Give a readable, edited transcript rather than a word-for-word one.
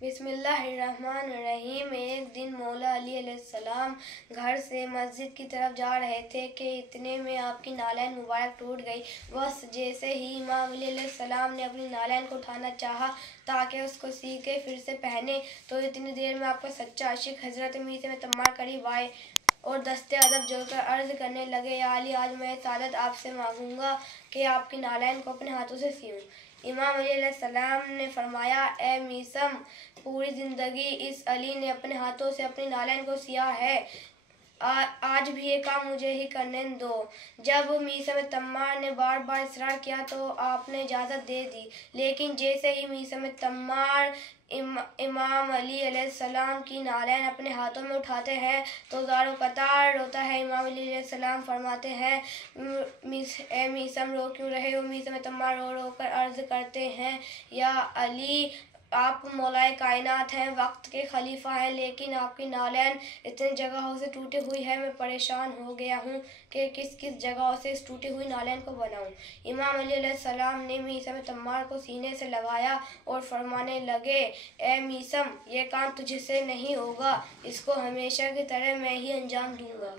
बिस्मिल्लाहिर्रहमानिर्रहीम। एक दिन मौला अली अलैहिस्सलाम घर से मस्जिद की तरफ जा रहे थे कि इतने में आपकी नालैन मुबारक टूट गई। बस जैसे ही इमाम अली अलैहिस्सलाम ने अपनी नालैन को उठाना चाहा ताकि उसको सी के फिर से पहने, तो इतनी देर में आपका सच्चा आशिक हज़रत मीसे में तम्मार करीब आए और दस्ते अदब जोड़कर अर्ज़ करने लगे, या अली, आज मैं सादत आपसे मांगूंगा कि आपकी नालैन को अपने हाथों से सीऊं। इमाम अली अलैहिस्सलाम ने फरमाया, ए मीसम, पूरी ज़िंदगी इस अली ने अपने हाथों से अपनी नालैन को सिया है, आज भी ये काम मुझे ही करने दो। जब मीसम तम्मार ने बार बार इसरार किया तो आपने इजाज़त दे दी, लेकिन जैसे ही मीसम तम्मार इमाम अली अलैहिस्सलाम की नालैन अपने हाथों में उठाते हैं तो ज़ारो कतार रोता है। इमाम अली अलैहिस्सलाम फरमाते हैं, ए मीसम, रो क्यों रहे हो? मीसम तम्मार रो रो कर अर्ज़ करते हैं, या अली, आप मौलाए कायनात हैं, वक्त के खलीफा हैं, लेकिन आपकी नालैन इतनी जगहों से टूटी हुई है, मैं परेशान हो गया हूँ कि किस किस जगहों से इस टूटी हुई नालैन को बनाऊँ। इमाम अली अलैहिस्सलाम ने मीसम तम्मार को सीने से लगाया और फरमाने लगे, ए मीसम, ये काम तुझसे नहीं होगा, इसको हमेशा की तरह मैं ही अंजाम दूंगा।